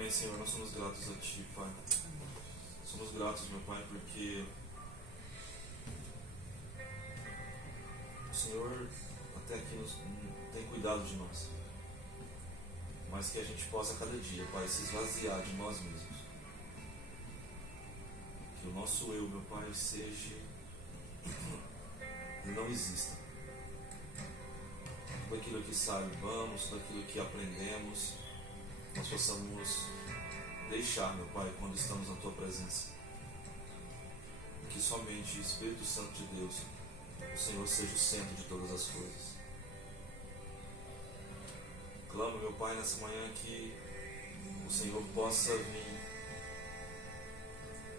Amém, Senhor. Nós somos gratos a Ti, Pai. Somos gratos, meu Pai, porque o Senhor até aqui tem cuidado de nós. Mas que a gente possa, a cada dia, Pai, se esvaziar de nós mesmos. Que o nosso eu, meu Pai, seja e não exista. Tudo aquilo que saibamos, tudo aquilo que aprendemos, nós possamos deixar, meu Pai, quando estamos na Tua presença. Que somente o Espírito Santo de Deus, o Senhor, seja o centro de todas as coisas. Clamo, meu Pai, nessa manhã que o Senhor possa vir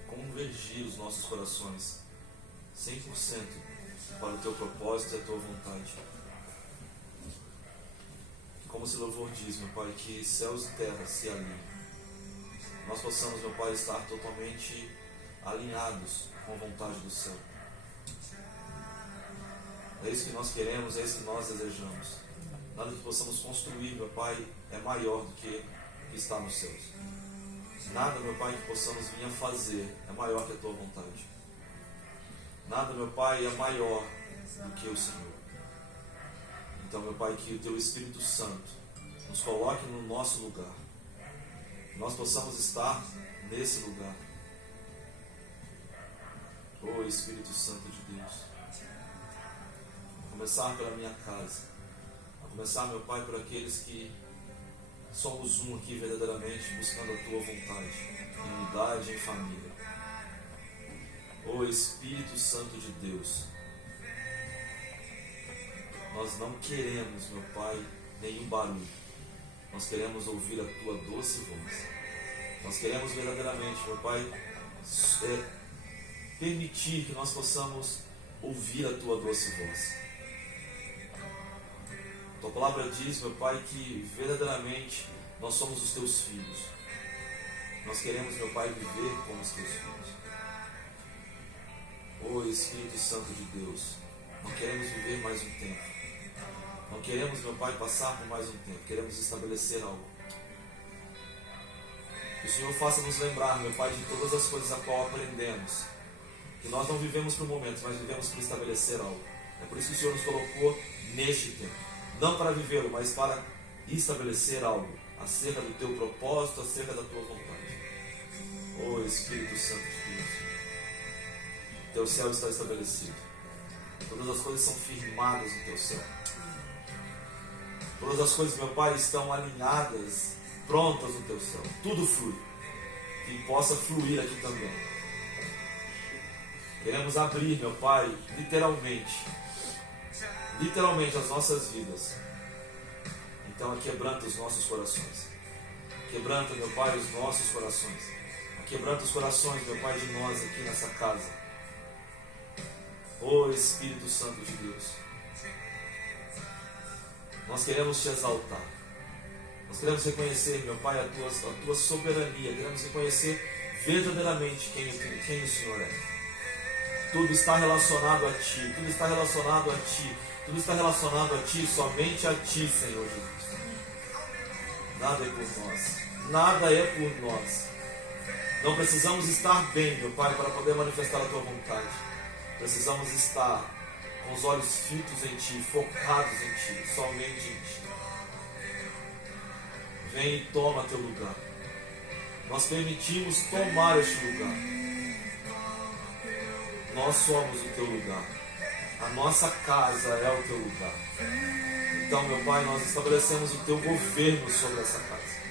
convergir os nossos corações 100% para o Teu propósito e a Tua vontade. Como esse louvor diz, meu Pai, que céus e terra se alinhem. Nós possamos, meu Pai, estar totalmente alinhados com a vontade do céu. É isso que nós queremos, é isso que nós desejamos. Nada que possamos construir, meu Pai, é maior do que o que está nos céus. Nada, meu Pai, que possamos vir a fazer é maior que a Tua vontade. Nada, meu Pai, é maior do que o Senhor. Então, meu Pai, que o Teu Espírito Santo nos coloque no nosso lugar. Nós possamos estar nesse lugar. Oh, Espírito Santo de Deus. A começar pela minha casa. A começar, meu Pai, por aqueles que somos um aqui verdadeiramente, buscando a Tua vontade, em unidade, em família. Oh, Espírito Santo de Deus. Nós não queremos, meu Pai, nenhum barulho. Nós queremos ouvir a Tua doce voz. Nós queremos verdadeiramente, meu Pai, permitir que nós possamos ouvir a Tua doce voz. A Tua palavra diz, meu Pai, que verdadeiramente nós somos os Teus filhos. Nós queremos, meu Pai, viver como os Teus filhos. Oh, Espírito Santo de Deus, não queremos viver mais um tempo. Não queremos, meu Pai, passar por mais um tempo. Queremos estabelecer algo. Que o Senhor faça nos lembrar, meu Pai, de todas as coisas a qual aprendemos. Que nós não vivemos por momentos, mas vivemos por estabelecer algo. É por isso que o Senhor nos colocou neste tempo. Não para vivê-lo, mas para estabelecer algo. Acerca do Teu propósito, acerca da Tua vontade. Oh, Espírito Santo de Deus. Teu céu está estabelecido. Todas as coisas são firmadas no Teu céu. Todas as coisas, meu Pai, estão alinhadas, prontas no Teu céu. Tudo flui. Que possa fluir aqui também. Queremos abrir, meu Pai, literalmente as nossas vidas. Então, quebranta os nossos corações. Quebranta, meu Pai, os nossos corações. Quebranta os corações, meu Pai, de nós aqui nessa casa. Oh, Espírito Santo de Deus. Nós queremos Te exaltar. Nós queremos reconhecer, meu Pai, a tua soberania. Queremos reconhecer verdadeiramente quem o Senhor é. Tudo está relacionado a Ti. Tudo está relacionado a Ti. Tudo está relacionado a Ti, somente a Ti, Senhor Jesus. Nada é por nós. Nada é por nós. Não precisamos estar bem, meu Pai, para poder manifestar a Tua vontade. Precisamos estar com os olhos fitos em Ti, focados em Ti, somente em Ti. Vem e toma Teu lugar. Nós permitimos tomar este lugar. Nós somos o Teu lugar. A nossa casa é o Teu lugar. Então, meu Pai, nós estabelecemos o Teu governo sobre essa casa.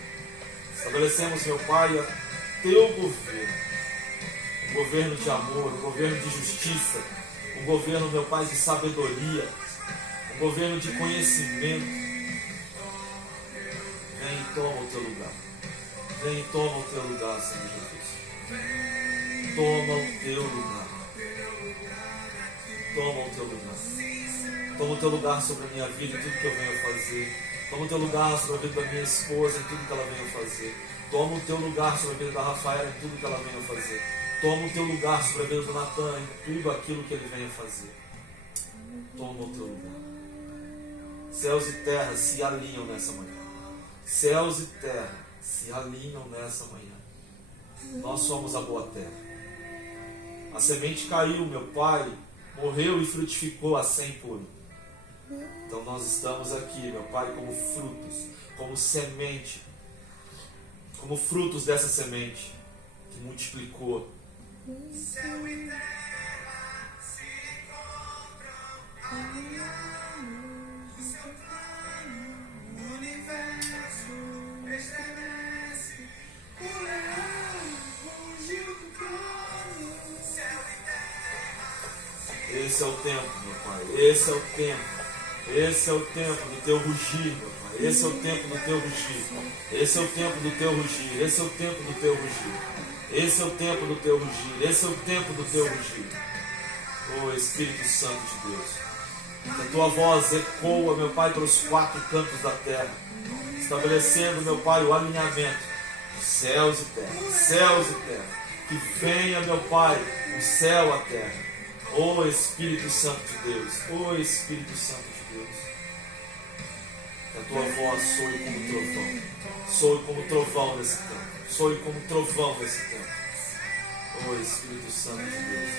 Estabelecemos, meu Pai, o Teu governo. Um governo de amor, um governo de justiça, um governo, meu Pai, de sabedoria, um governo de conhecimento. Vem e toma o Teu lugar. Vem e toma o Teu lugar, Senhor Jesus. Toma o Teu lugar. Toma o Teu lugar. Toma o Teu lugar sobre a minha vida e tudo que eu venho a fazer. Toma o Teu lugar sobre a vida da minha esposa e tudo que ela venha a fazer. Toma o Teu lugar sobre a vida da Rafaela e tudo que ela venha a fazer. Toma o Teu lugar sobre a vida do Natan e tudo aquilo que ele venha a fazer. Toma o Teu lugar. Céus e terra se alinham nessa manhã. Céus e terra se alinham nessa manhã. Nós somos a boa terra. A semente caiu, meu Pai, morreu e frutificou a 100 por 1. Então nós estamos aqui, meu Pai, como frutos, como semente, como frutos dessa semente que multiplicou. Céu e terra se encontram alinhados. O seu plano, o universo estremece. O leão rugiu do trono. Céu e terra. Esse é o tempo, meu Pai. Esse é o tempo. Esse é o tempo do teu rugir, meu Pai. Esse é o tempo do teu rugir. Esse é o tempo do teu rugir. Esse é o tempo do teu rugir. Esse é o tempo do teu rugir. Esse é o tempo do teu rugir. Oh Espírito Santo de Deus, que a tua voz ecoa, meu Pai, pelos 4 cantos da terra, estabelecendo, meu Pai, o alinhamento de céus e terra, céus e terra. Que venha, meu Pai, o céu à terra. Oh Espírito Santo de Deus, oh Espírito Santo de Deus, que a tua voz soe como trovão, soe como trovão nesse tempo, soe como trovão nesse tempo. Oh Espírito Santo de Deus,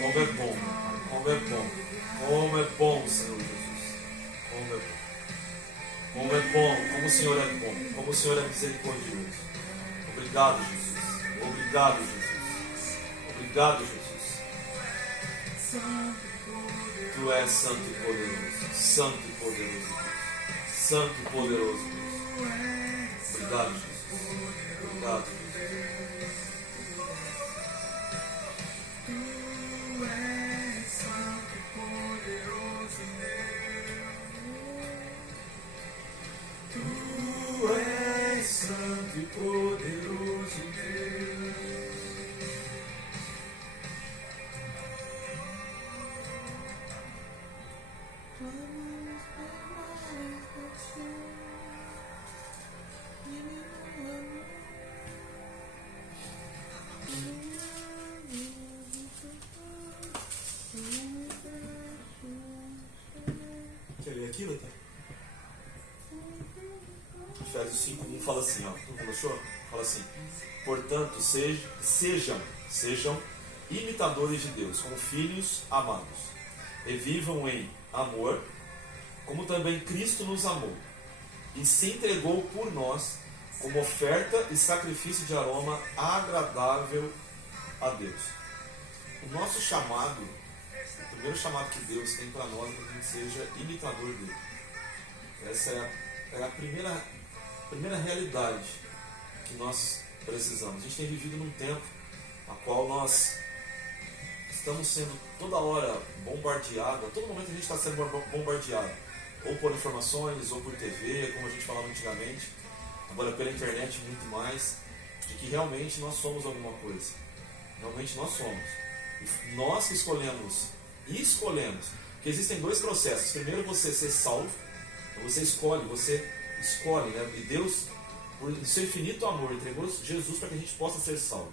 como é bom, meu Pai, como é bom, como é bom, Senhor Jesus, como é bom, como é bom, como o Senhor é bom, como o Senhor é misericordioso. Obrigado, Jesus, obrigado, Jesus, obrigado, Jesus. Tu és santo e poderoso, santo e poderoso Deus, santo e poderoso Deus. Obrigado, Jesus, obrigado, Jesus. Tu és santo e poderoso Deus. Tu és santo e poderoso Deus. Quer ler aquilo? Efésios 5:1 fala assim, ó. Todo mundo achou? Fala assim: portanto, sejam imitadores de Deus, como filhos amados, e vivam em amor, como também Cristo nos amou, e se entregou por nós, como oferta e sacrifício de aroma agradável a Deus. O nosso chamado, o primeiro chamado que Deus tem para nós, é que a gente seja imitador dele. Essa é a primeira realidade que nós precisamos. A gente tem vivido num tempo a qual nós estamos sendo toda hora bombardeado, a todo momento a gente está sendo bombardeado, ou por informações, ou por TV, como a gente falava antigamente, agora pela internet muito mais, de que realmente nós somos alguma coisa. Realmente nós somos. E nós que escolhemos, porque existem 2 processos. Primeiro, você ser salvo, você escolhe, né? E Deus, por seu infinito amor, entregou Jesus para que a gente possa ser salvo.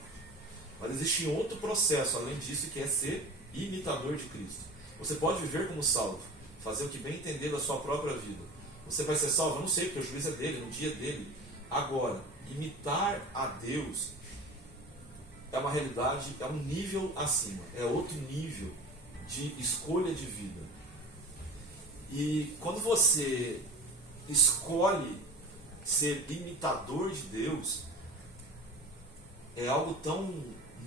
Mas existe outro processo, além disso, que é ser imitador de Cristo. Você pode viver como salvo, fazer o que bem entender da sua própria vida. Você vai ser salvo? Eu não sei, porque o juízo é dele, no dia dele. Agora, imitar a Deus é uma realidade, é um nível acima, é outro nível de escolha de vida. E quando você escolhe ser imitador de Deus, é algo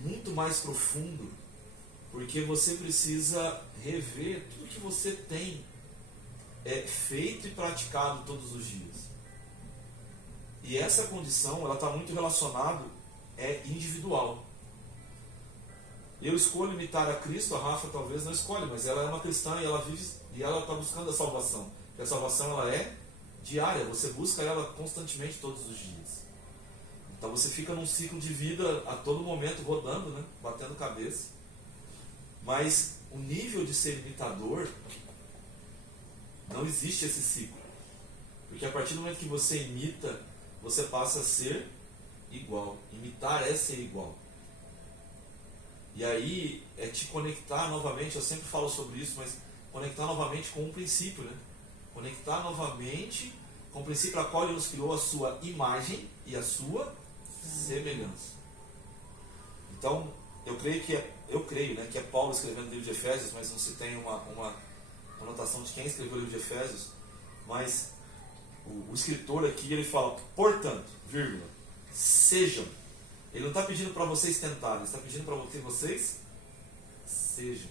muito mais profundo, porque você precisa rever tudo que você tem feito e praticado todos os dias. E essa condição, ela está muito relacionada, individual. Eu escolho imitar a Cristo, a Rafa talvez não escolhe, mas ela é uma cristã e ela vive e ela está buscando a salvação. Porque a salvação ela é diária, você busca ela constantemente todos os dias. Então você fica num ciclo de vida a todo momento rodando, né? Batendo cabeça. Mas o nível de ser imitador, não existe esse ciclo. Porque a partir do momento que você imita, você passa a ser igual. Imitar é ser igual. E aí é te conectar novamente, eu sempre falo sobre isso, mas conectar novamente com um princípio, né? Conectar novamente com o princípio a qual Ele nos criou a sua imagem e a sua semelhança. Então, eu creio, que é Paulo escrevendo o livro de Efésios, mas não se tem uma anotação de quem escreveu o livro de Efésios, mas o escritor aqui, ele fala, portanto, vírgula, sejam. Ele não está pedindo para vocês tentarem, ele está pedindo para que vocês sejam.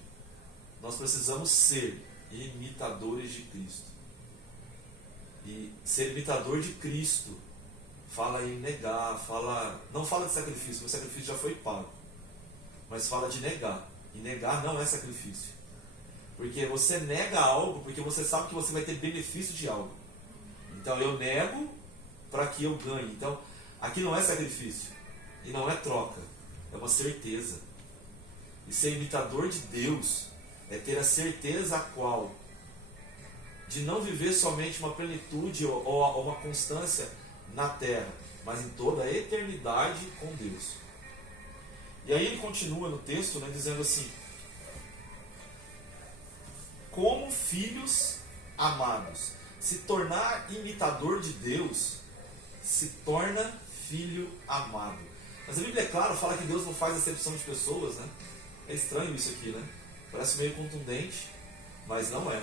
Nós precisamos ser imitadores de Cristo. E ser imitador de Cristo fala em negar, não fala de sacrifício, porque o sacrifício já foi pago, mas fala de negar. E negar não é sacrifício, porque você nega algo porque você sabe que você vai ter benefício de algo. Então eu nego para que eu ganhe. Então aqui não é sacrifício e não é troca, é uma certeza. E ser imitador de Deus é ter a certeza de não viver somente uma plenitude ou uma constância na terra, mas em toda a eternidade com Deus. E aí ele continua no texto, né, dizendo assim: como filhos amados. Se tornar imitador de Deus se torna filho amado. Mas a Bíblia, é claro, fala que Deus não faz acepção de pessoas, né? É estranho isso aqui, né? Parece meio contundente, mas não é.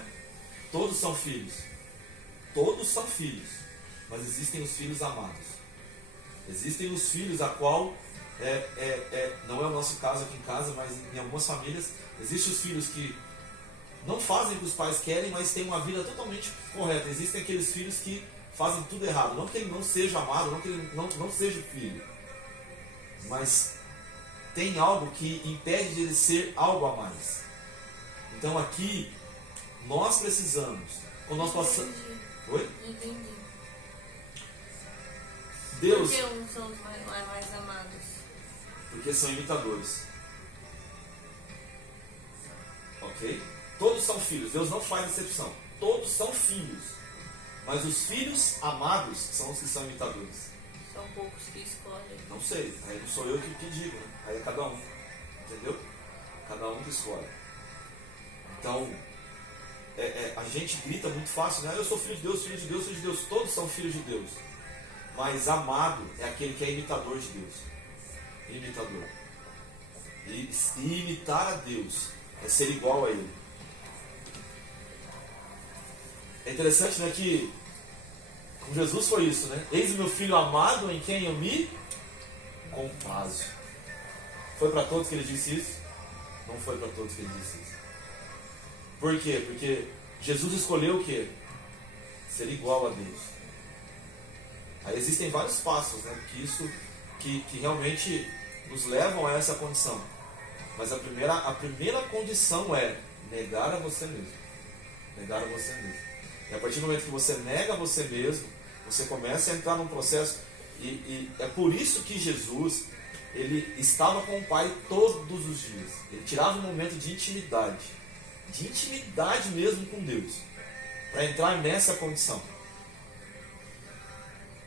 Todos são filhos. Todos são filhos. Mas existem os filhos amados. Existem os filhos a qual, não é o nosso caso aqui em casa, mas em algumas famílias, existem os filhos que não fazem o que os pais querem, mas têm uma vida totalmente correta. Existem aqueles filhos que fazem tudo errado. Não que ele não seja amado, não que ele não seja filho. Mas tem algo que impede de ele ser algo a mais. Então aqui, nós precisamos, quando nós passamos... Oi? Entendi. Deus... Por que uns são os mais amados? Porque são imitadores. Ok? Todos são filhos. Deus não faz exceção. Todos são filhos. Mas os filhos amados são os que são imitadores. São poucos que escolhem. Não sei. Aí não sou eu que digo, né? Aí é cada um. Entendeu? Cada um que escolhe. Então, a gente grita muito fácil, né? Eu sou filho de Deus, filho de Deus, filho de Deus. Todos são filhos de Deus. Mas amado é aquele que é imitador de Deus. Imitador. E imitar a Deus é ser igual a Ele. É interessante, né, que com Jesus foi isso, né? Eis o meu filho amado em quem eu me comprazo. Foi para todos que ele disse isso? Não foi para todos que ele disse isso. Por quê? Porque Jesus escolheu o quê? Ser igual a Deus. Aí existem vários passos, né? Que realmente nos levam a essa condição. Mas a primeira condição é negar a você mesmo. Negar a você mesmo. E a partir do momento que você nega a você mesmo, você começa a entrar num processo. E é por isso que Jesus, ele estava com o Pai todos os dias. Ele tirava um momento de intimidade mesmo com Deus, para entrar nessa condição.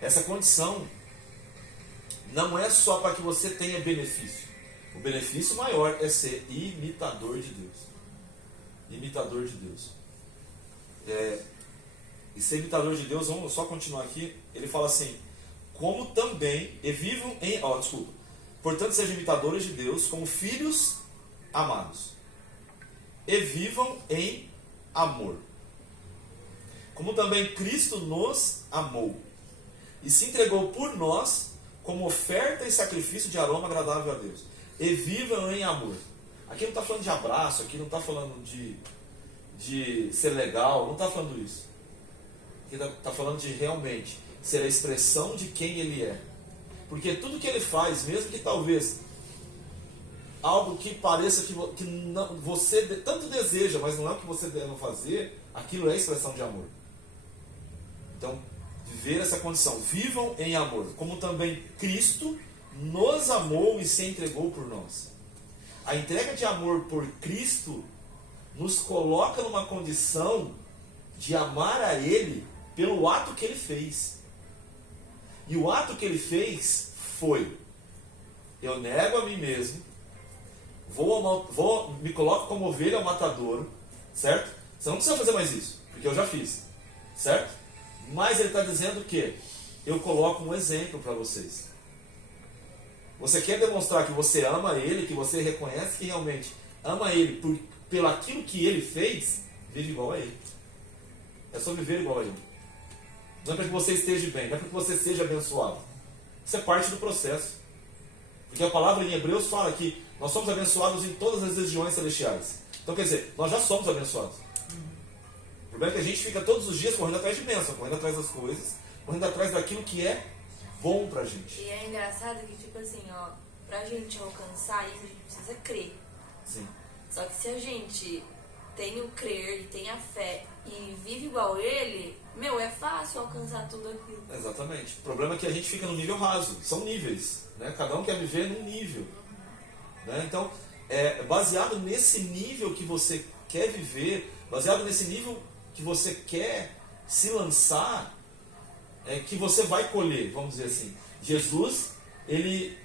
Essa condição não é só para que você tenha benefício. O benefício maior é ser imitador de Deus. Imitador de Deus. E ser imitador de Deus, vamos só continuar aqui. Ele fala assim: como também, portanto sejam imitadores de Deus como filhos amados, e vivam em amor. Como também Cristo nos amou e se entregou por nós como oferta e sacrifício de aroma agradável a Deus. E vivam em amor. Aqui não está falando de abraço, aqui não está falando de ser legal, não está falando isso. Aqui está falando de realmente ser a expressão de quem Ele é. Porque tudo que Ele faz, mesmo que talvez algo que pareça que não, você tanto deseja, mas não é o que você deve fazer, aquilo é expressão de amor. Então, viver essa condição. Vivam em amor, como também Cristo nos amou e se entregou por nós. A entrega de amor por Cristo nos coloca numa condição de amar a Ele pelo ato que Ele fez. E o ato que Ele fez foi: eu nego a mim mesmo, me coloco como ovelha ao matadouro, certo? Você não precisa fazer mais isso, porque eu já fiz, certo? Mas ele está dizendo que eu coloco um exemplo para vocês. Você quer demonstrar que você ama ele, que você reconhece que realmente ama ele pelo aquilo que ele fez, vive igual a ele. É só viver igual a ele. Não é para que você esteja bem, não é para que você seja abençoado. Isso é parte do processo. Porque a palavra em Hebreus fala que nós somos abençoados em todas as regiões celestiais. Então quer dizer, nós já somos abençoados. O problema é que a gente fica todos os dias correndo atrás de bênção, correndo atrás das coisas, correndo atrás daquilo que é bom pra gente. E é engraçado que, tipo assim, ó, pra gente alcançar isso, a gente precisa crer. Sim. Só que se a gente tem o crer e tem a fé e vive igual ele, é fácil alcançar tudo aquilo. Exatamente. O problema é que a gente fica no nível raso. São níveis, né? Cada um quer viver num nível. Né? Então, baseado nesse nível que você quer viver, baseado nesse nível que você quer se lançar, que você vai colher, vamos dizer assim. Jesus, ele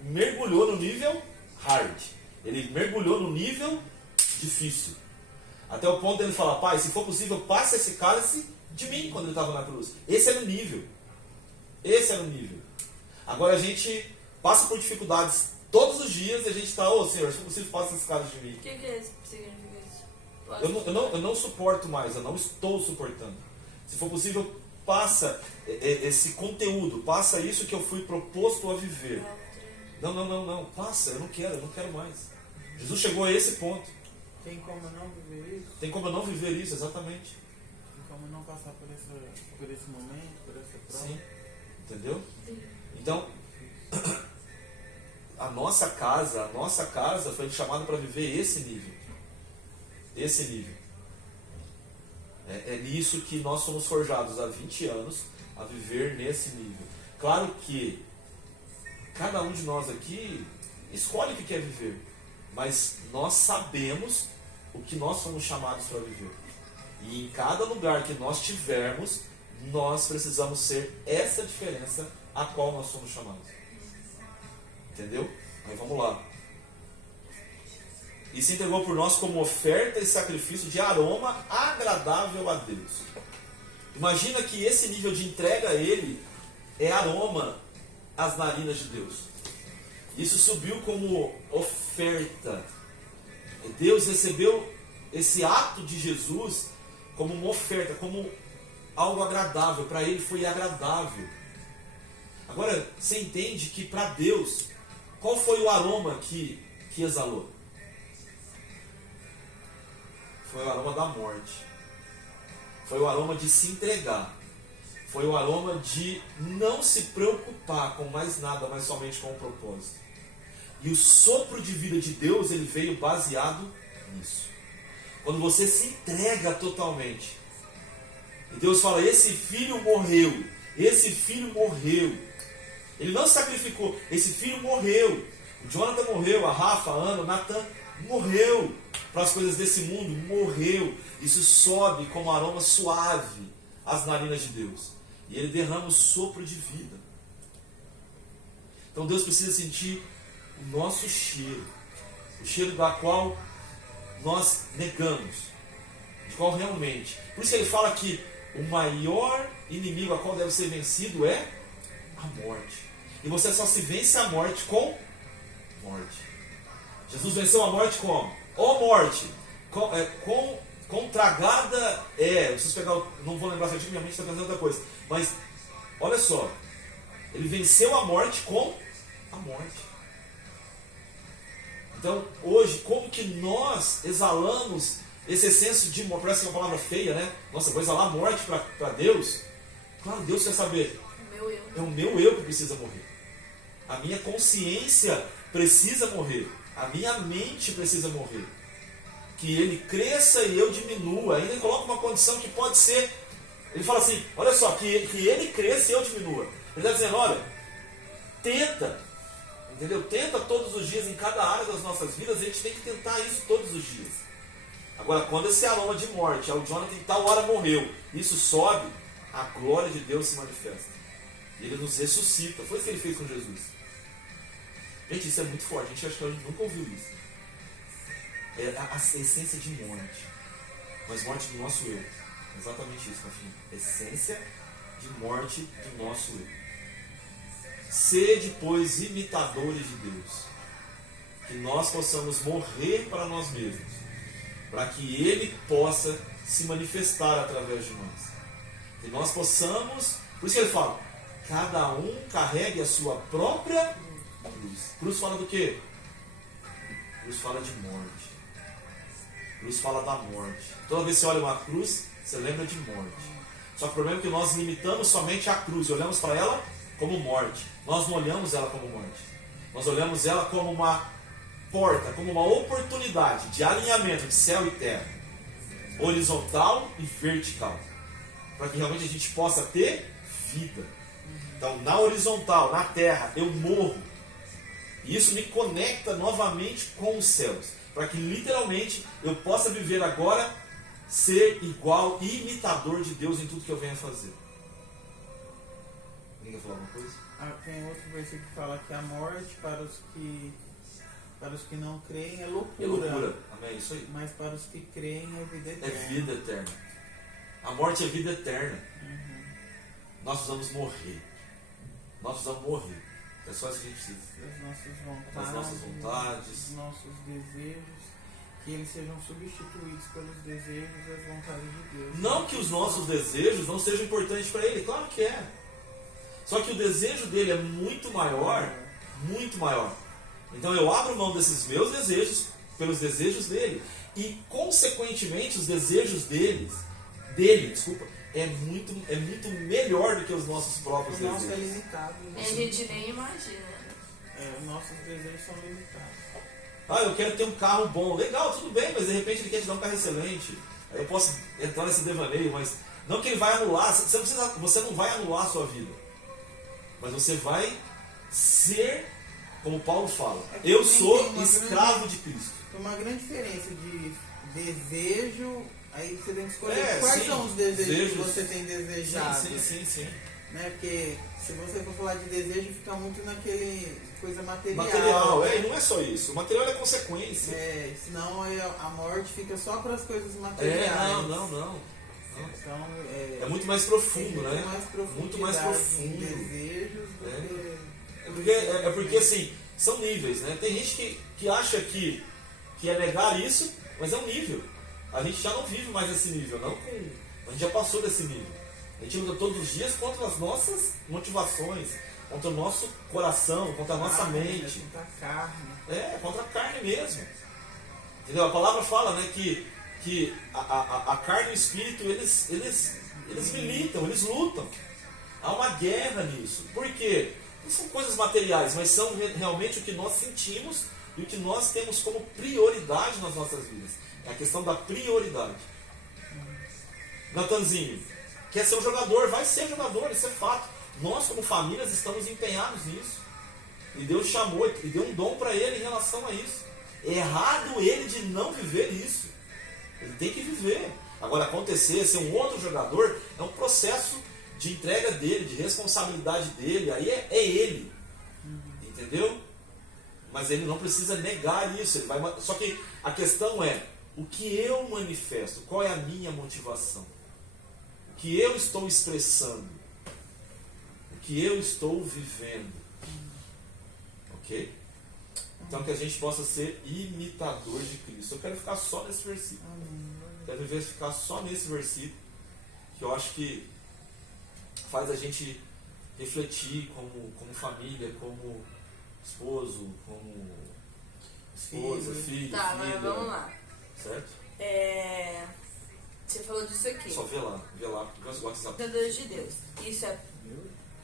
mergulhou no nível hard. Ele mergulhou no nível difícil. Até o ponto de ele falar, Pai, se for possível, passa esse cálice de mim, quando ele estava na cruz. Esse era o nível. Esse era o nível. Agora a gente passa por dificuldades todos os dias e a gente está, Senhor, se for possível, passa esse cálice de mim. O que significa isso? Eu não suporto mais, eu não estou suportando. Se for possível, passa esse conteúdo, passa isso que eu fui proposto a viver. Não, passa, eu não quero mais. Jesus chegou a esse ponto. Tem como não viver isso? Tem como eu não viver isso, exatamente. Tem como não passar por esse momento, por essa prova? Sim, entendeu? Então, a nossa casa foi chamada para viver esse nível. Esse nível. É nisso que nós somos forjados há 20 anos, a viver nesse nível. Claro que cada um de nós aqui escolhe o que quer viver, mas nós sabemos o que nós somos chamados para viver. E em cada lugar que nós tivermos, nós precisamos ser essa diferença a qual nós somos chamados. Entendeu? Aí vamos lá. E se entregou por nós como oferta e sacrifício de aroma agradável a Deus. Imagina que esse nível de entrega a Ele é aroma às narinas de Deus. Isso subiu como oferta. Deus recebeu esse ato de Jesus como uma oferta, como algo agradável. Para Ele foi agradável. Agora, você entende que para Deus, qual foi o aroma que exalou? Foi o aroma da morte. Foi o aroma de se entregar. Foi o aroma de não se preocupar com mais nada, mas somente com o propósito. E o sopro de vida de Deus, ele veio baseado nisso. Quando você se entrega totalmente. E Deus fala, esse filho morreu. Esse filho morreu. Ele não sacrificou. Esse filho morreu. O Jonathan morreu, a Rafa, a Ana, o Nathan morreu. Para as coisas desse mundo, morreu. Isso sobe como aroma suave às narinas de Deus. E Ele derrama o sopro de vida. Então Deus precisa sentir o nosso cheiro. O cheiro da qual nós negamos. De qual realmente. Por isso que Ele fala que o maior inimigo a qual deve ser vencido é a morte. E você só se vence a morte com morte. Jesus venceu a morte como? Ó morte, contragada eu preciso pegar, não vou lembrar certinho, minha mente está pensando outra coisa, mas olha só, ele venceu a morte com a morte. Então hoje, como que nós exalamos esse senso de morte? Parece que é uma palavra feia, né? Nossa, vou exalar a morte para Deus. Claro, Deus quer saber, é o meu eu que precisa morrer, a minha consciência precisa morrer, a minha mente precisa morrer. Que ele cresça e eu diminua. Ainda ele coloca uma condição que pode ser. Ele fala assim, olha só, que ele cresça e eu diminua. Ele está dizendo, olha, tenta. Entendeu? Tenta todos os dias, em cada área das nossas vidas, a gente tem que tentar isso todos os dias. Agora, quando esse aroma de morte, o Jonathan em tal hora morreu, isso sobe, a glória de Deus se manifesta. E ele nos ressuscita. Foi isso que ele fez com Jesus. Gente, isso é muito forte. A gente acha que a gente nunca ouviu isso. É a essência de morte. Mas morte do nosso eu. Exatamente isso, Rafinha. Essência de morte do nosso eu. Sede, pois, imitadores de Deus, que nós possamos morrer para nós mesmos, para que Ele possa se manifestar através de nós. Que nós possamos, por isso que ele fala, cada um carregue a sua própria cruz. Cruz fala do quê? Cruz fala de morte. Cruz fala da morte. Toda vez que você olha uma cruz, você lembra de morte. Só que o problema é que nós limitamos somente a cruz, olhamos para ela como morte. Nós não olhamos ela como morte. Nós olhamos ela como uma porta, como uma oportunidade de alinhamento de céu e terra, horizontal e vertical, para que realmente a gente possa ter vida. Então, na horizontal, na terra, eu morro. E isso me conecta novamente com os céus, para que literalmente eu possa viver agora, ser igual e imitador de Deus em tudo que eu venho a fazer. Alguém quer falar alguma coisa? Tem outro versículo que fala que a morte para os que não creem é loucura. É loucura. Amém, isso aí. Mas para os que creem é vida eterna. É vida eterna. A morte é vida eterna. Uhum. Nós precisamos morrer. Nós precisamos morrer. É só isso que a gente precisa. Das nossas vontades, dos dos nossos desejos, que eles sejam substituídos pelos desejos e as vontades de Deus. Não que os nossos desejos não sejam importantes para Ele, claro que é. Só que o desejo dele é muito maior, muito maior. Então eu abro mão desses meus desejos pelos desejos dele. E, consequentemente, os desejos dele, é muito melhor do que os nossos próprios O nosso é desejos. limitado. A gente nem imagina. Os nossos desejos são limitados. Ah, eu quero ter um carro bom. Legal, tudo bem, mas de repente ele quer te dar um carro excelente. Aí eu posso entrar nesse devaneio, mas não que ele vai anular. Você não vai anular a sua vida. Mas você vai ser, como Paulo fala, eu sou escravo de Cristo. Tem uma grande diferença de desejo, aí você tem que escolher quais são os desejos que você tem desejado. Sim. Né? Porque se você for falar de desejo, fica muito naquele coisa material. Material, e não é só isso. O material é consequência. Senão a morte fica só para as coisas materiais. Não. Então, é muito mais profundo, né? Muito mais profundo. Desejos do que... É porque assim, são níveis, né? Tem gente que acha que é negar isso, mas é um nível. A gente já não vive mais esse nível, a gente já passou desse nível. A gente luta todos os dias contra as nossas motivações, contra o nosso coração, contra a nossa mente. Contra a carne. Contra a carne mesmo. Entendeu? A palavra fala, né, que a carne e o espírito, eles militam, eles lutam. Há uma guerra nisso. Por quê? Não são coisas materiais, mas são realmente o que nós sentimos e o que nós temos como prioridade nas nossas vidas. É a questão da prioridade. Natanzinho, quer ser um jogador? Vai ser jogador, isso é fato. Nós, como famílias, estamos empenhados nisso. E Deus chamou e deu um dom para ele em relação a isso. É errado ele de não viver isso. Ele tem que viver. Agora, acontecer, ser um outro jogador, é um processo de entrega dele, de responsabilidade dele. Aí é ele. Entendeu? Mas ele não precisa negar isso. Só que a questão é, o que eu manifesto? Qual é a minha motivação? O que eu estou expressando? O que eu estou vivendo? Ok? Então que a gente possa ser imitador de Cristo. Eu quero ficar só nesse versículo. Quero ficar só nesse versículo, que eu acho que faz a gente refletir como família, como esposo, como esposa, filho, tá, filha. mas vamos lá. Certo? Você falou disso aqui. Só vê lá, porque eu gosto de saber. Imitadores de Deus. Isso é,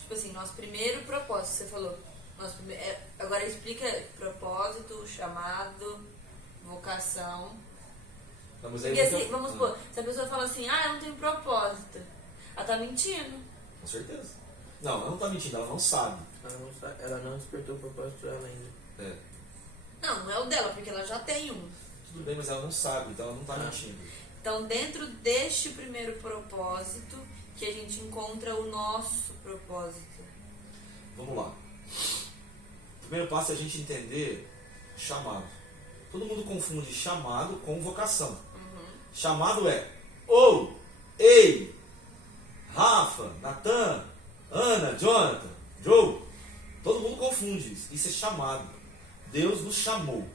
tipo assim, nosso primeiro propósito. Você falou. Agora explica propósito, chamado, vocação. Não, mas aí Porque assim, vamos supor, se a pessoa fala assim, eu não tenho propósito, ela tá mentindo. Com certeza. Não, ela não está mentindo, ela não sabe. Ela não despertou o propósito dela ainda. Não é o dela, porque ela já tem um. Tudo bem, mas ela não sabe, então ela não está mentindo. Então, dentro deste primeiro propósito, que a gente encontra o nosso propósito. Vamos lá. O primeiro passo é a gente entender chamado. Todo mundo confunde chamado com vocação. Chamado é, ei, Rafa, Natan, Ana, Jonathan, Joe. Todo mundo confunde isso. Isso é chamado. Deus nos chamou.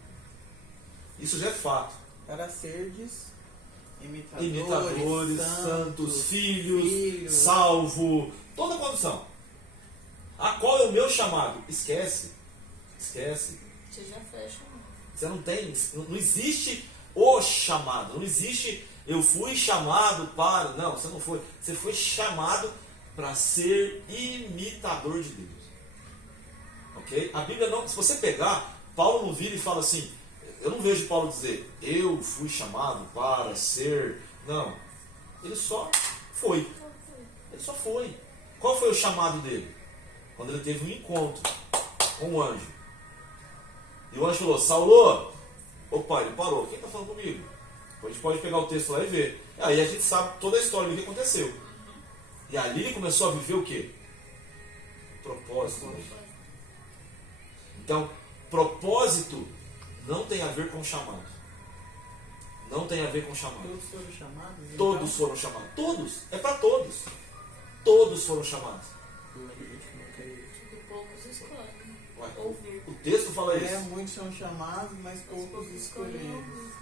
Isso já é fato. Para serdes imitadores, Imitadores, santos, filhos, salvo, toda a condição. Qual é o meu chamado? Esquece. Esquece. Você já fecha. Você não tem, não existe o chamado, não existe eu fui chamado para. Não, você não foi. Você foi chamado para ser imitador de Deus. Ok? A Bíblia não, se você pegar, Paulo não vira e fala assim, eu não vejo Paulo dizer, eu fui chamado para ser. Não. Ele só foi. Ele só foi. Qual foi o chamado dele? Quando ele teve um encontro com um anjo. E o anjo falou, Saulo, opa, ele parou, quem está falando comigo? Depois a gente pode pegar o texto lá e ver. Aí a gente sabe toda a história do que aconteceu. E ali ele começou a viver o quê? Propósito. Então, propósito não tem a ver com chamado. Não tem a ver com chamado. Todos foram chamados? Então? Todos foram chamados. Todos. É para todos. Todos foram chamados. Tipo, poucos escolhem. Ué, Ouvir. o texto fala isso. Muitos são chamados, mas poucos escolhidos.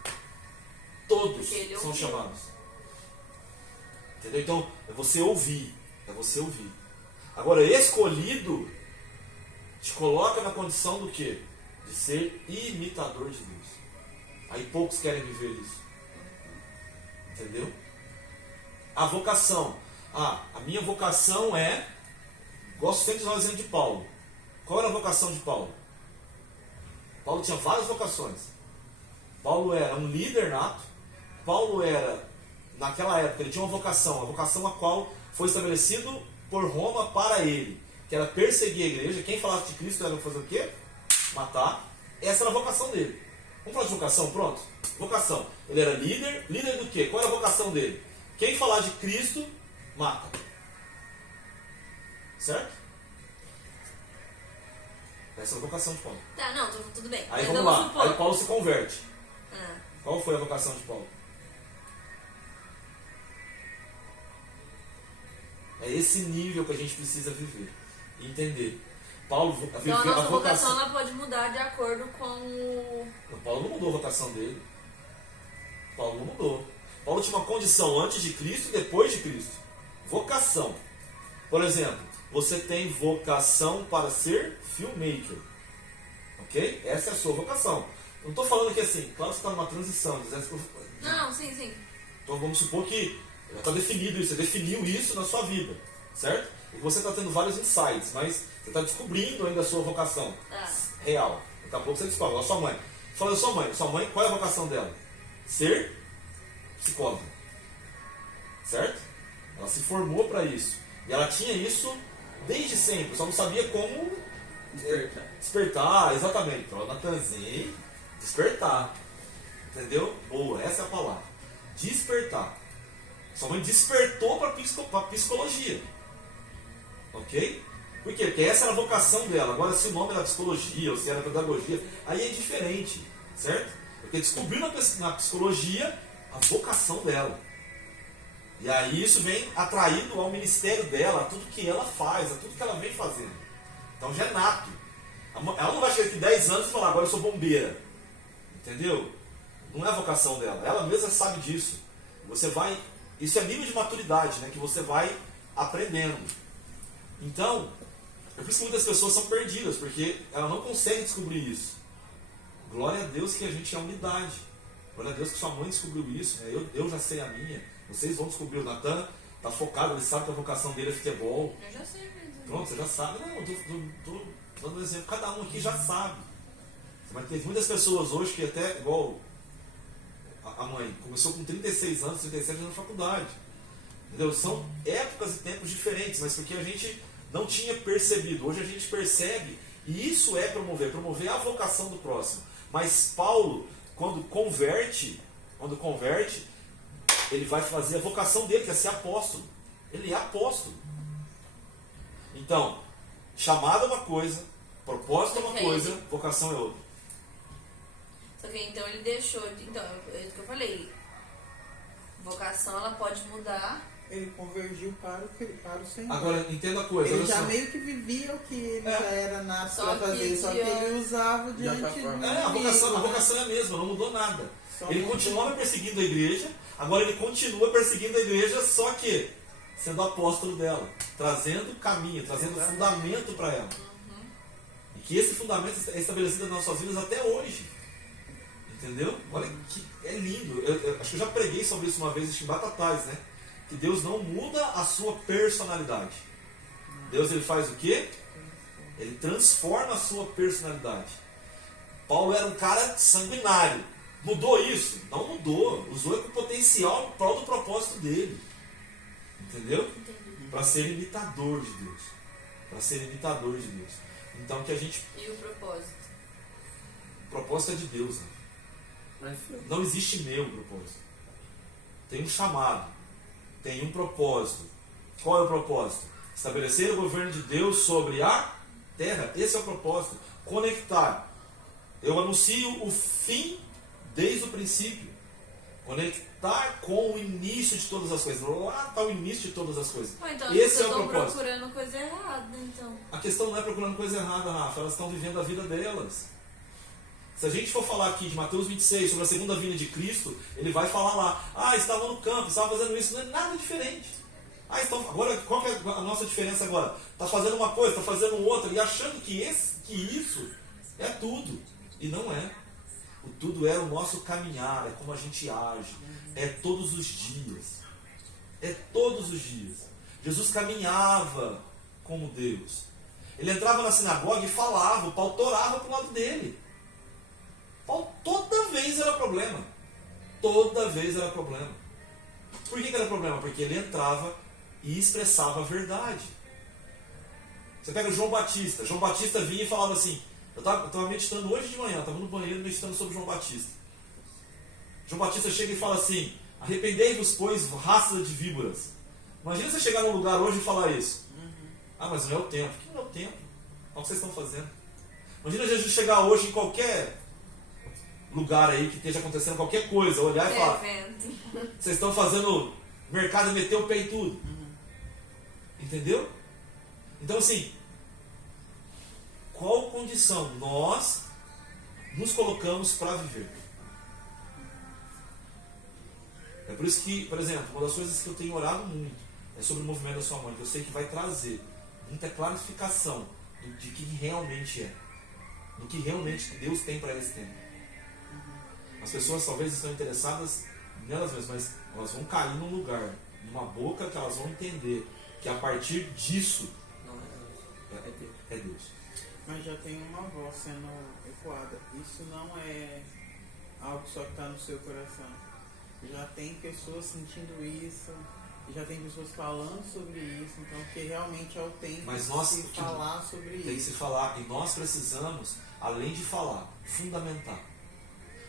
Todos Porque ele são ouviu. chamados. Entendeu? Então, é você ouvir. É você ouvir. Agora, escolhido te coloca na condição do quê? De ser imitador de Deus. Aí poucos querem viver isso. Entendeu? A vocação. A minha vocação é... Gosto sempre de usar o exemplo de Paulo. Qual era a vocação de Paulo? Paulo tinha várias vocações. Paulo era um líder nato. Paulo era, naquela época, ele tinha uma vocação. A vocação a qual foi estabelecido por Roma para ele. Que era perseguir a igreja. Quem falasse de Cristo era fazer o quê? Matar. Essa era a vocação dele. Vamos falar de vocação? Pronto. Vocação. Ele era líder. Líder do quê? Qual era a vocação dele? Quem falar de Cristo, mata. Certo? Essa é a vocação de Paulo. Tá, não, tudo bem. Aí Mas vamos lá. supor. Aí Paulo se converte. Ah, Qual foi a vocação de Paulo? É esse nível que a gente precisa viver. E entender. Paulo então a viveu nossa a vocação vocação. ela pode mudar de acordo com o... O Paulo não mudou a vocação dele. Paulo não mudou. Paulo tinha uma condição antes de Cristo e depois de Cristo. Vocação. Por exemplo, você tem vocação para ser filmmaker. Ok? Essa é a sua vocação. Não estou falando aqui assim, claro que você está numa transição. Não, sim. Então vamos supor que já está definido isso, você definiu isso na sua vida, certo? E você está tendo vários insights, mas você está descobrindo ainda a sua vocação real. Daqui a pouco você descobre. A sua mãe. Fala da sua mãe, qual é a vocação dela? Ser psicóloga. Certo? Ela se formou para isso. E ela tinha isso desde sempre, só não sabia como despertar, exatamente. Então, Natanzinho, despertar. Entendeu? Boa, essa é a palavra. Despertar. Sua mãe despertou para psicologia. Ok? Por quê? Porque essa era a vocação dela. Agora, se o nome era psicologia ou se era pedagogia, aí é diferente. Certo? Porque descobriu na psicologia a vocação dela. E aí isso vem atraído ao ministério dela, a tudo que ela faz, a tudo que ela vem fazendo. Então já é nato. Ela não vai chegar aqui 10 anos e falar, agora eu sou bombeira. Entendeu? Não é a vocação dela. Ela mesma sabe disso. Você vai... Isso é nível de maturidade, né? Que você vai aprendendo. Então, é por isso que muitas pessoas são perdidas, porque ela não consegue descobrir isso. Glória a Deus que a gente é unidade. Glória a Deus que sua mãe descobriu isso. Né? Eu já sei a minha. Vocês vão descobrir. O Natan está focado, ele sabe que a vocação dele é futebol. Eu já sei mesmo. Pronto, você já sabe. Não, eu tô dando um exemplo. Cada um aqui já sabe. Mas tem muitas pessoas hoje que até, igual a mãe, começou com 36 anos, 37 anos na faculdade. Entendeu? São épocas e tempos diferentes, mas porque a gente não tinha percebido. Hoje a gente percebe, e isso é promover a vocação do próximo. Mas Paulo, quando converte, ele vai fazer a vocação dele, que é ser apóstolo. Ele é apóstolo. Então, chamada é uma coisa, propósito é uma coisa, vocação é outra. Só que então ele deixou... Então, é isso que eu falei. Vocação, ela pode mudar ele convergiu para o Senhor. Agora, entenda a coisa. Ele olha já só. meio que vivia o que ele já era nato Só para fazer, que só que ele usava diante do A vocação é a mesma, não mudou nada. Só Ele mudou. continuava perseguindo a igreja, agora ele continua perseguindo a igreja, só que sendo apóstolo dela, trazendo caminho, trazendo fundamento para ela. E que esse fundamento é estabelecido nas nossas vidas até hoje. Entendeu? Olha que é lindo. Eu acho que eu já preguei sobre isso uma vez em Batatais, né? Que Deus não muda a sua personalidade. Deus, ele faz o quê? Ele transforma a sua personalidade. Paulo era um cara sanguinário. Mudou isso? Não mudou. Usou com potencial em prol do propósito dele. Entendeu? Para ser imitador de Deus. Para ser imitador de Deus. Então que a gente... E o propósito? O propósito é de Deus. Né? Não existe meu propósito. Tem um chamado. Tem um propósito. Qual é o propósito? Estabelecer o governo de Deus sobre a terra. Esse é o propósito. Conectar. Eu anuncio o fim desde o princípio. Conectar com o início de todas as coisas. Lá está o início de todas as coisas. Então, Esse é o estão propósito. procurando coisa errada, então. A questão não é procurando coisa errada, Rafa. Elas estão vivendo a vida delas. Se a gente for falar aqui de Mateus 26 sobre a segunda vinda de Cristo, ele vai falar lá, estavam no campo, estavam fazendo isso, não é nada diferente. Agora, qual que é a nossa diferença agora? Está fazendo uma coisa, está fazendo outra, e achando que isso é tudo. E não é. O tudo é o nosso caminhar, é como a gente age, é todos os dias. É todos os dias. Jesus caminhava como Deus. Ele entrava na sinagoga e falava, o pau torava para o lado dele. Paulo toda vez era problema. Toda vez era problema. Por que era problema? Porque ele entrava e expressava a verdade. Você pega o João Batista. João Batista vinha e falava assim. Eu estava meditando hoje de manhã, estava no banheiro meditando sobre João Batista. João Batista chega e fala assim: arrependei-vos, pois, raça de víboras. Imagina você chegar num lugar hoje e falar isso. Mas não é o tempo. O que não é o tempo? Olha o que vocês estão fazendo. Imagina Jesus chegar hoje em qualquer lugar aí que esteja acontecendo qualquer coisa, olhar e falar: vocês estão fazendo mercado e meter o pé em tudo. Entendeu? Então assim, qual condição nós nos colocamos para viver? É por isso que, por exemplo, uma das coisas que eu tenho orado muito é sobre o movimento da sua mãe, que eu sei que vai trazer muita clarificação de que realmente é, do que realmente Deus tem para esse tempo. As pessoas talvez estão interessadas nelas mesmas, mas elas vão cair num lugar, numa boca que elas vão entender que a partir disso é Deus. Mas já tem uma voz sendo ecoada. Isso não é algo só que está no seu coração. Já tem pessoas sentindo isso, já tem pessoas falando sobre isso, então que realmente é o tempo de se falar sobre isso. Tem que se falar, e nós precisamos, além de falar, fundamentar.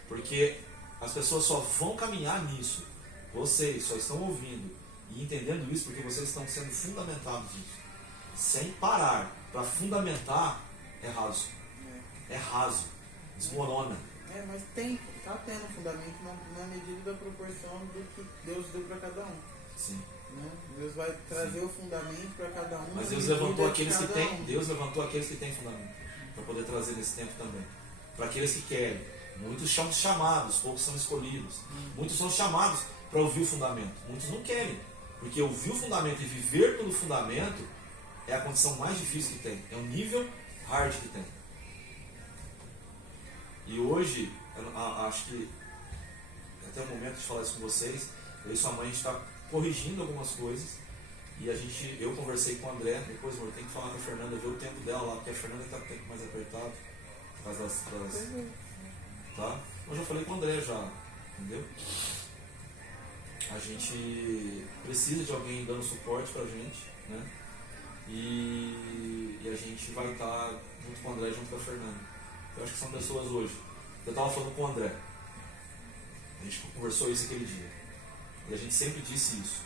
Porque as pessoas só vão caminhar nisso. Vocês só estão ouvindo e entendendo isso porque vocês estão sendo fundamentados nisso. Sem parar para fundamentar, é raso. É raso. Desmorona. Mas está tendo fundamento na medida da proporção do que Deus deu para cada um. Sim. Né? Deus vai trazer o fundamento para cada um. Mas Deus levantou aqueles que têm. Deus levantou aqueles que têm fundamento. Para poder trazer nesse tempo também. Para aqueles que querem. Muitos são chamados, poucos são escolhidos. Muitos são chamados para ouvir o fundamento. Muitos não querem. Porque ouvir o fundamento e viver pelo fundamento é a condição mais difícil que tem. É o nível hard que tem. E hoje, acho que até o momento de falar isso com vocês, eu e sua mãe, a gente está corrigindo algumas coisas. E eu conversei com o André, depois, amor, tem que falar com a Fernanda, ver o tempo dela lá, porque a Fernanda está com o tempo mais apertado. Por causa das tá? Eu já falei com o André já, entendeu? A gente precisa de alguém dando suporte pra gente, né? E a gente vai estar junto com o André, junto com a Fernanda. Eu acho que são pessoas hoje. Eu estava falando com o André. A gente conversou isso aquele dia. E a gente sempre disse isso.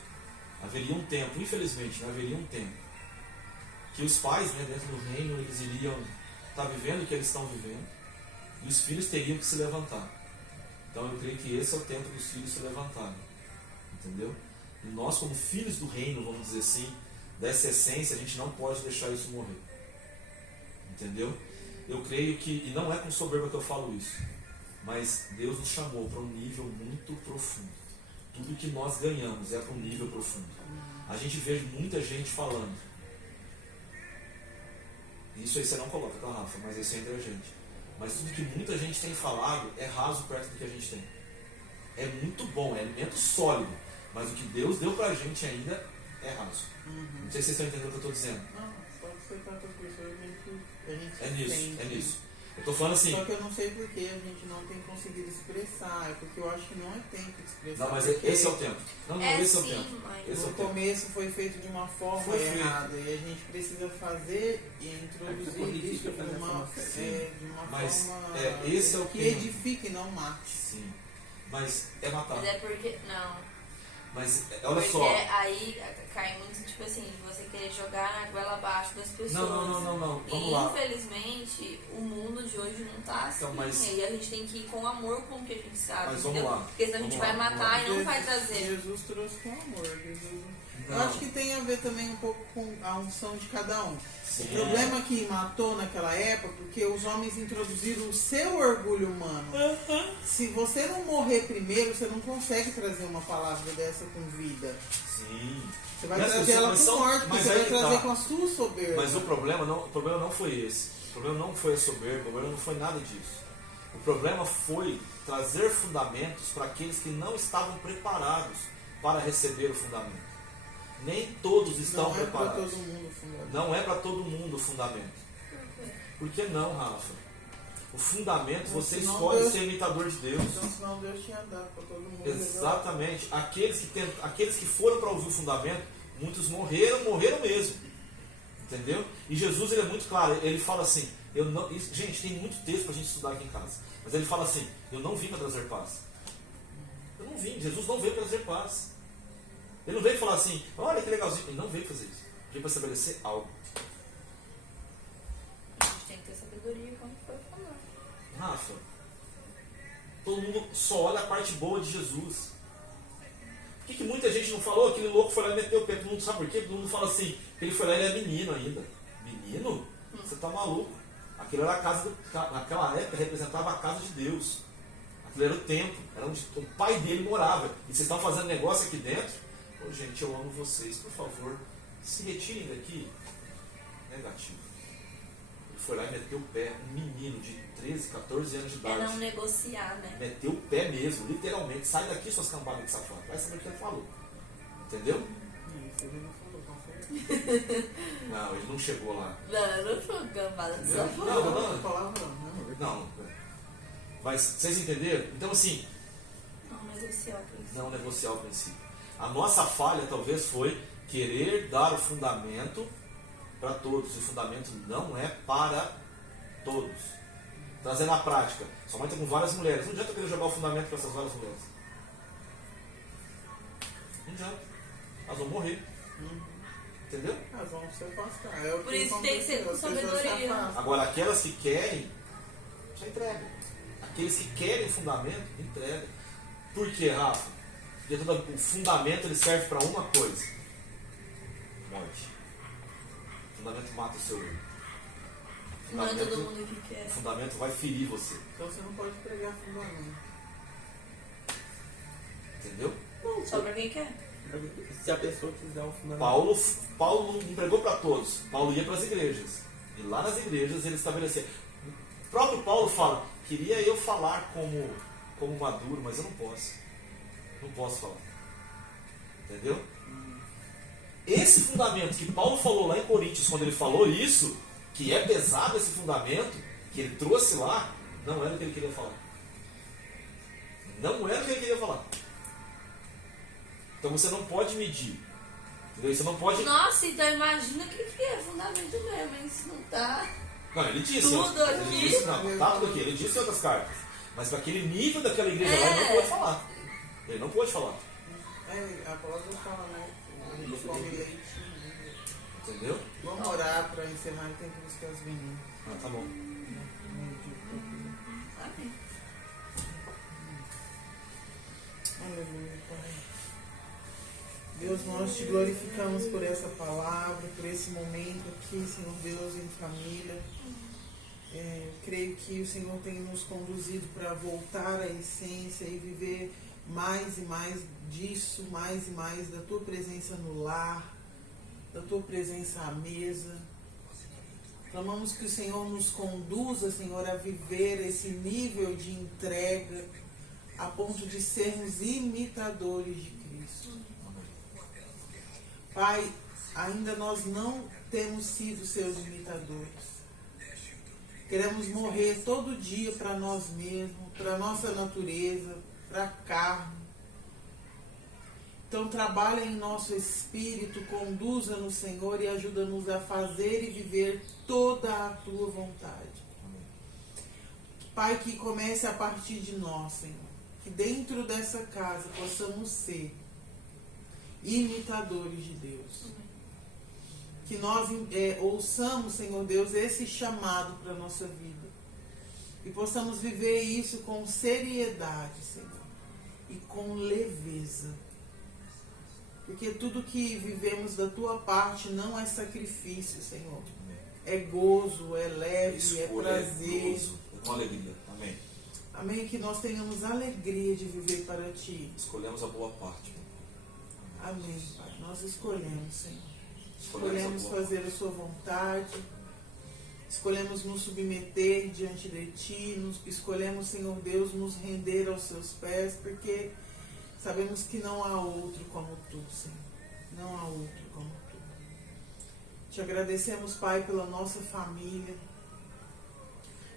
Haveria um tempo, infelizmente, haveria um tempo que os pais, né, dentro do reino, eles iriam estar vivendo o que eles estão vivendo. E os filhos teriam que se levantar. Então eu creio que esse é o tempo dos filhos se levantarem. Entendeu? E nós, como filhos do reino, vamos dizer assim, dessa essência, a gente não pode deixar isso morrer. Entendeu? Eu creio que, e não é com soberba que eu falo isso, mas Deus nos chamou para um nível muito profundo. Tudo que nós ganhamos é para um nível profundo. A gente vê muita gente falando. Isso aí você não coloca, tá, Rafa? Mas isso é entre a gente. Mas tudo que muita gente tem falado é raso perto do que a gente tem. É muito bom, é alimento sólido. Mas o que Deus deu pra gente ainda é raso. Não sei se vocês estão entendendo o que eu estou dizendo. Não, só que você trata as pessoas que a gente É nisso, sente. é nisso. Eu tô falando assim. Só que eu não sei porque a gente não tem conseguido expressar. É porque eu acho que não é tempo de expressar. Não, mas porque esse é o tempo. Não, esse é o sim, tempo. mas... Esse é o no tempo. começo foi feito de uma forma Foi feito. errada. E a gente precisa fazer e introduzir isso de uma Mas, forma esse é o que tempo. edifique e não mate. Sim. Mas é matar. Mas é porque... Não. Mas olha Porque só. aí cai muito, tipo assim, de você querer jogar na goela abaixo das pessoas. Não. Vamos E lá. infelizmente o mundo de hoje não tá assim. Então, mas- E a gente tem que ir com amor com o que a gente sabe. Mas vamos entendeu? lá. Porque senão a gente Vamos vai lá, vamos matar e não vai trazer. Jesus trouxe com amor. Eu Não. acho que tem a ver também um pouco com a unção de cada um. Sim. O problema que matou naquela época, porque os homens introduziram o seu orgulho humano. Se você não morrer primeiro, você não consegue trazer uma palavra dessa com vida. Sim. Você vai E as trazer ela pessoas com morte, porque mas você aí vai que trazer tá. com a sua soberba. Mas o problema não foi esse. O problema não foi a soberba, o problema não foi nada disso. O problema foi trazer fundamentos para aqueles que não estavam preparados para receber o fundamento. Nem todos estão não é para preparados. todo mundo fundamento. Não é para todo mundo o fundamento. Por que não, Rafa? O fundamento, Mas você senão escolhe Deus- ser imitador de Deus. Então, senão Deus tinha dado para todo mundo. Exatamente. Aqueles que foram para ouvir o fundamento, muitos morreram mesmo. Entendeu? E Jesus, ele é muito claro, ele fala assim, gente, tem muito texto para a gente estudar aqui em casa, mas ele fala assim, eu não vim para trazer paz. Eu não vim, Jesus não veio para trazer paz. Ele não veio falar assim, olha que legalzinho. Ele não veio fazer isso. Ele veio para estabelecer algo. A gente tem que ter sabedoria como foi falar. Rafa, todo mundo só olha a parte boa de Jesus. Por que muita gente não falou? Aquele louco foi lá e meteu o pé. Todo mundo sabe por quê? Todo mundo fala assim, que ele foi lá e ele é menino ainda. Menino? Você tá maluco. Aquilo era a casa, naquela época representava a casa de Deus. Aquilo era o templo, era onde o pai dele morava. E vocês estão fazendo negócio aqui dentro? Ô, gente, eu amo vocês, por favor, se retirem daqui. Negativo. Ele foi lá e meteu o pé, um menino de 13, 14 anos de É idade. não negociar, né? Meteu o pé mesmo, literalmente. Sai daqui, suas cambadas de safado. Vai saber o que ele falou. Entendeu? Isso ele não falou, com certeza. Não, ele não chegou lá. Não, eu não sou gambada de Não, safado. não. Palavrão, não. Não. Mas vocês entenderam? Então, assim, Não negociar com isso. não negociar o princípio. A nossa falha talvez foi querer dar o fundamento para todos. E o fundamento não é para todos. Trazer na prática. Sua mãe está com várias mulheres. Não adianta eu querer jogar o fundamento para essas várias mulheres. Não adianta. Elas vão morrer. Entendeu? Elas vão se afastar. É o Por isso tem que ser com as pessoas se sabedoria. afastam. Agora, aquelas que querem, já entrega. Aqueles que querem fundamento, entrega. Por quê, Rafa? Porque o fundamento ele serve para uma coisa: morte. O fundamento mata o seu eu. O Não é todo fundamento, mundo que quer. o fundamento vai ferir você. Então você não pode pregar fundamento. Entendeu? Só pra quem quer. Se a pessoa quiser um fundamento. Paulo não pregou para todos. Paulo ia para as igrejas. E lá nas igrejas ele estabelecia. O próprio Paulo fala: queria eu falar como maduro, mas eu não posso. Não posso falar. Entendeu? Esse fundamento que Paulo falou lá em Coríntios, quando ele falou isso, que é pesado esse fundamento, que ele trouxe lá, não era o que ele queria falar. Não era o que ele queria falar. Então você não pode medir. Entendeu? Você não pode. Nossa, então imagina o que é fundamento mesmo, isso não tá. Não, ele disse. Tudo ele aqui. disse, não, tá tudo aqui. Ele disse em outras cartas. Mas para aquele nível daquela igreja lá, ele não pôde falar. Ele não pôde falar. A palavra fala, né? Eles comem leite. Entendeu? Vamos orar para encerrar e tem que buscar as meninas. Ah, tá bom. Amém. Aleluia, Pai. Deus, nós te glorificamos por essa palavra, por esse momento aqui, Senhor Deus, em família. Creio que o Senhor tem nos conduzido para voltar à essência e viver mais e mais disso, mais e mais da Tua presença no lar, da Tua presença à mesa. Clamamos que o Senhor nos conduza, Senhor, a viver esse nível de entrega a ponto de sermos imitadores de Cristo. Pai, ainda nós não temos sido seus imitadores. Queremos morrer todo dia para nós mesmos, para a nossa natureza, para a carne. Então trabalha em nosso espírito, conduza-nos, Senhor, e ajuda-nos a fazer e viver toda a Tua vontade. Pai, que comece a partir de nós, Senhor. Que dentro dessa casa possamos ser imitadores de Deus. Que nós ouçamos, Senhor Deus, esse chamado para a nossa vida. E possamos viver isso com seriedade, Senhor. E com leveza. Porque tudo que vivemos da Tua parte não é sacrifício, Senhor. É gozo, é leve, é prazer. É gozo, é com alegria. Amém. Amém. Que nós tenhamos alegria de viver para Ti. Escolhemos a boa parte. Amém, Pai. Nós escolhemos, Senhor. Escolhemos fazer a Sua vontade. Escolhemos nos submeter diante de Ti. Escolhemos, Senhor Deus, nos render aos Seus pés, porque sabemos que não há outro como Tu, Senhor. Não há outro como Tu. Te agradecemos, Pai, pela nossa família.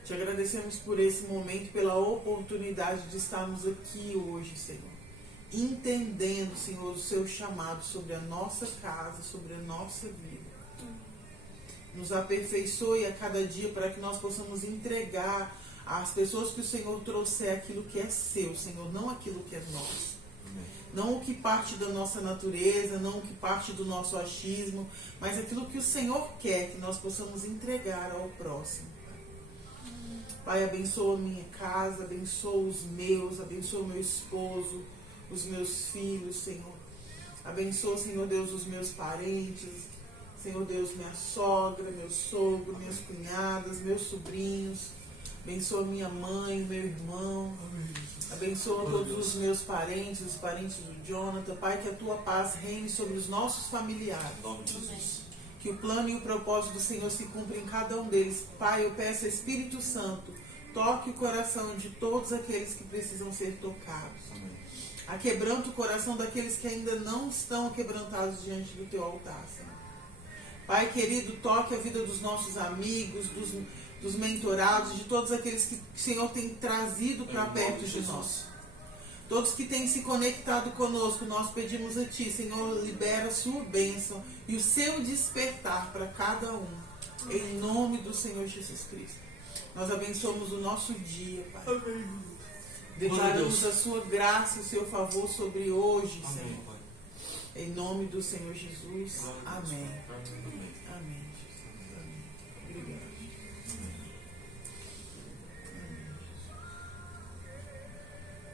Te agradecemos por esse momento, pela oportunidade de estarmos aqui hoje, Senhor. Entendendo, Senhor, o Seu chamado sobre a nossa casa, sobre a nossa vida. Nos aperfeiçoe a cada dia para que nós possamos entregar às pessoas que o Senhor trouxer aquilo que é Seu, Senhor, não aquilo que é nosso. Não o que parte da nossa natureza, não o que parte do nosso achismo, mas aquilo que o Senhor quer que nós possamos entregar ao próximo. Pai, abençoa a minha casa, abençoa os meus, abençoa o meu esposo, os meus filhos, Senhor. Abençoa, Senhor Deus, os meus parentes, Senhor Deus, minha sogra, meu sogro, minhas cunhadas, meus sobrinhos. Abençoa minha mãe, meu irmão. Abençoa todos os meus parentes, os parentes do Jonathan. Pai, que a Tua paz reine sobre os nossos familiares. Em nome de Jesus. Que o plano e o propósito do Senhor se cumpra em cada um deles. Pai, eu peço, Espírito Santo, toque o coração de todos aqueles que precisam ser tocados. Amém. Aquebranta o coração daqueles que ainda não estão aquebrantados diante do Teu altar, Senhor. Pai querido, toque a vida dos nossos amigos, dos mentorados, de todos aqueles que o Senhor tem trazido para perto de nós. Todos que têm se conectado conosco, nós pedimos a Ti, Senhor, libera a Sua bênção e o Seu despertar para cada um. Em nome do Senhor Jesus Cristo. Nós abençoamos o nosso dia, Pai. Amém. Declaramos a Sua graça e o Seu favor sobre hoje, Amém, Senhor. Pai. Em nome do Senhor Jesus. Amém. Amém. Amém, Jesus. Amém. Obrigado. Amém.